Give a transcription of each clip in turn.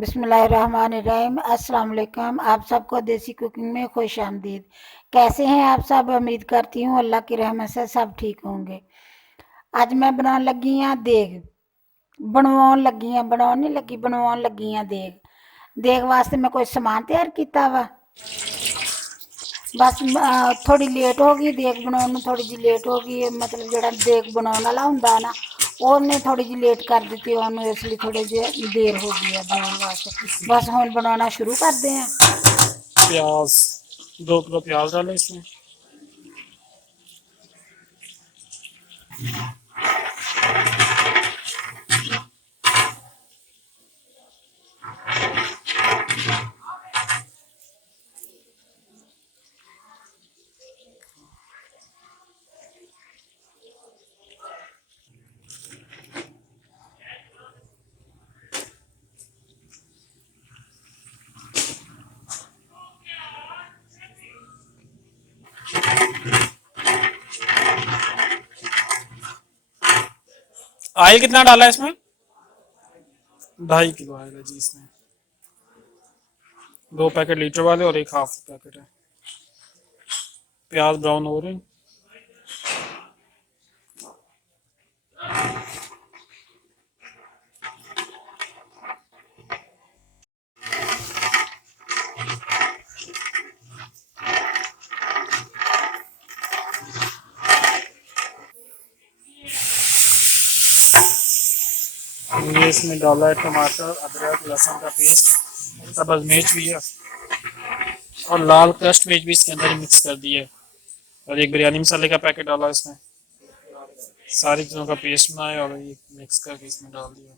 बिस्मिल्लाहिर्रहमानिर्रहीम। अस्सलाम वालेकुम। आप सबको देसी कुकिंग में खुश आमदीद। कैसे हैं आप सब? उम्मीद करती हूँ अल्लाह की रहमत से सब ठीक होंगे। ਅੱਜ मैं बनाने लगी हाँ देग। ਬਣਵਾਉਣ ਲੱਗੀ हाँ, ਬਣਾਉਣ नहीं लगी, ਬਣਵਾਉਣ ਲੱਗੀ हाँ देग। देग वास्ते मैं कोई समान तैयार किया वा। बस थोड़ी लेट हो गई देग बनाने में, थोड़ी जी लेट हो गई। मतलब जो देग बनाने वाला होंगे ना, ਉਹਨੇ थोड़ी जी लेट कर दी ਉਹਨੂੰ, इसलिए थोड़ी जी देर हो गई है बनाने वास्ते। बस हम बनाना शुरू करते हैं। प्याज 2 किलो प्याज डालें इसमें। ऑयल कितना डाला है इसमें? 2.5 किलो ऑयल है जी इसमें। 2 पैकेट लीटर वाले और एक हाफ पैकेट है। प्याज ब्राउन हो रहे हैं। ये इसमें डाला है टमाटर, अदरक, लहसुन का पेस्ट, सब्ज मिर्च भी है और लाल क्रस्ट मिर्च भी इसके अंदर ही मिक्स कर दी है। और एक बिरयानी मसाले का पैकेट डाला इसमें। सारी चीज़ों का पेस्ट बनाया और ये मिक्स करके इसमें डाल दिया।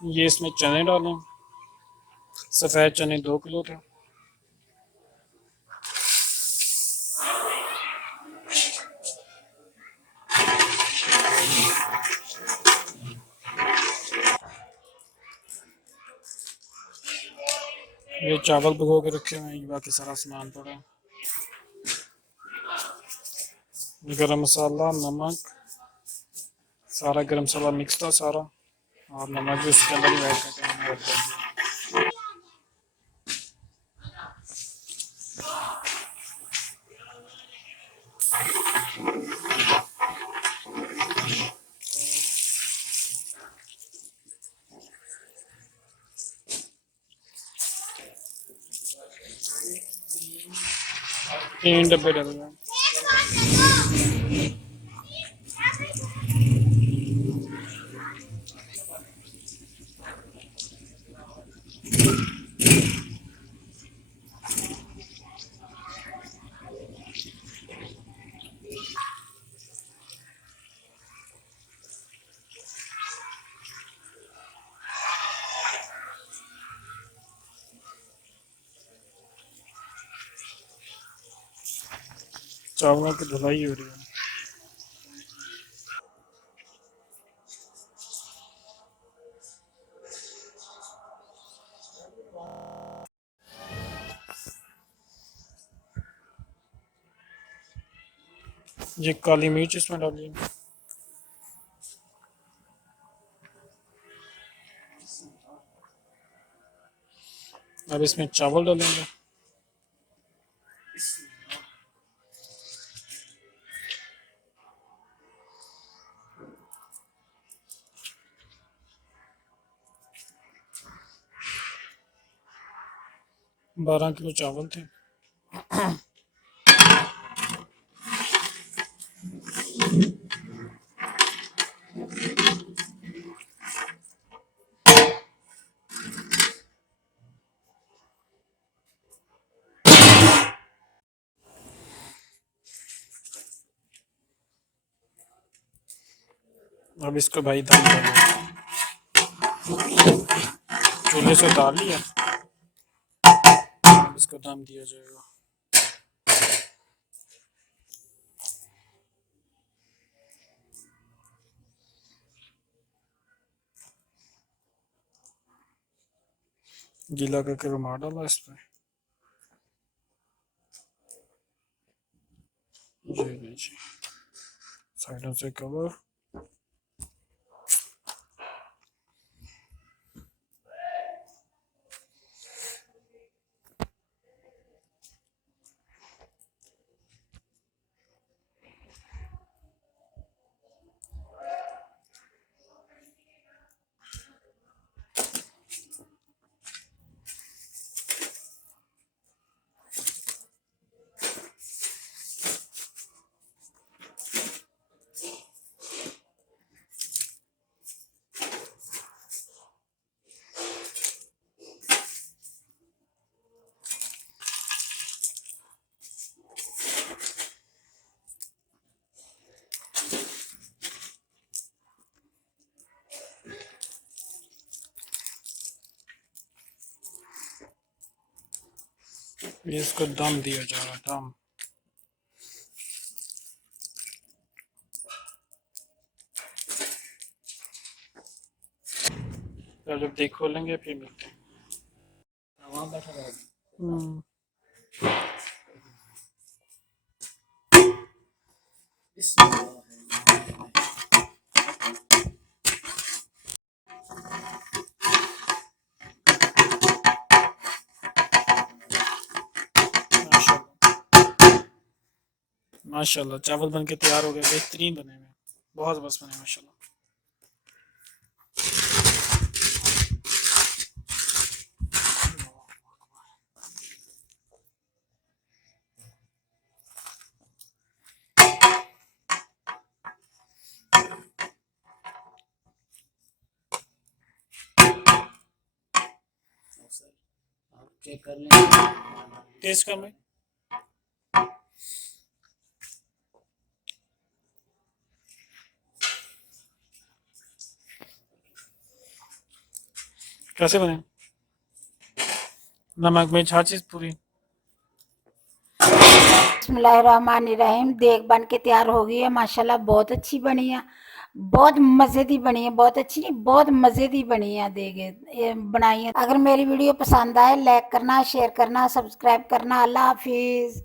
ये इसमें चने डालें। सफ़ेद चने 2 किलो थे। ये चावल भिगो के रखे हुए हैं, बाकी सारा सामान पड़ा है। गरम मसाला, नमक, सारा गरम मसाला मिक्स था सारा, और नमक भी उसके अंदर ही ऐड करके मैंने ऐड कर दिया। तीन डब्बे डल गए। चावलों की धुलाई हो रही है। ये काली मिर्च इसमें डालिए। अब इसमें चावल डालेंगे। बारह किलो चावल थे। अब इसको भाई दम डालेंगे। चूल्हे से उतार लिया। इसको दम दिया जाएगा। गीला करके रुमाल डाला इस पे। जी साइडों से कवर। ये इसको दम दिया जा रहा है, दम। तो जब देख खोलेंगे फिर मिलते हैं। वहाँ बैठा रहा। माशाल्लाह चावल बन के तैयार हो गए, बेहतरीन बने हुए, बहुत बस बने माशाल्लाह। चेक कर लें टेस्ट कम है। कैसे बने? नमक मिर्च हर चीज पूरी। बिस्मिल्लाहिर्रहमानिर्रहीम। देग बन के तैयार हो गई है माशाल्लाह, बहुत अच्छी बनी है, बहुत मज़े दी बनी है, बहुत अच्छी नहीं बहुत मज़े दी बनी है देग ये बनाई है। अगर मेरी वीडियो पसंद आए लाइक करना, शेयर करना, सब्सक्राइब करना। अल्लाह हाफिज़।